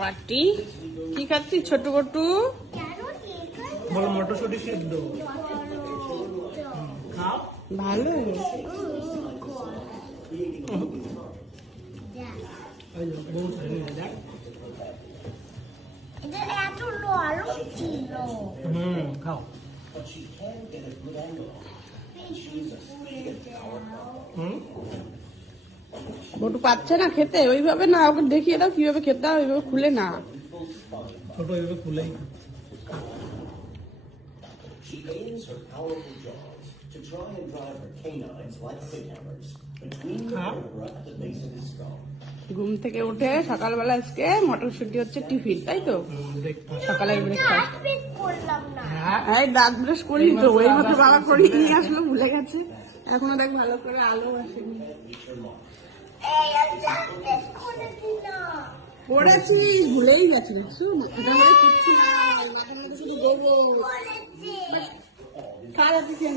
বাটি কি খাচ্ছি ছোট বটু? বলো মটরশুঁটি সেদ্ধ খাও। ভালো খাও। বটু পাচ্ছে না খেতে, ওইভাবে না, ওকে দেখিয়ে দাও কিভাবে খেতে হয়, ওইভাবে খুলে না। ছোট ওইভাবে খুলেই ঘুম থেকে উঠে সকালবেলা আজকে মটরশুঁটি হচ্ছে টিফিন, তাই তো? সকালের ব্রেকফাস্ট। এই দাঁত ব্রাশ করিনি তো, ওই মতো বাবা করে নিয়ে আসলো, ভুলে গেছে। এখনো দেখ ভালো করে আলো আসেনি। পড়েছিস, ভুলেই গেছিস। শুধু দেবো খাওয়া খেয়ে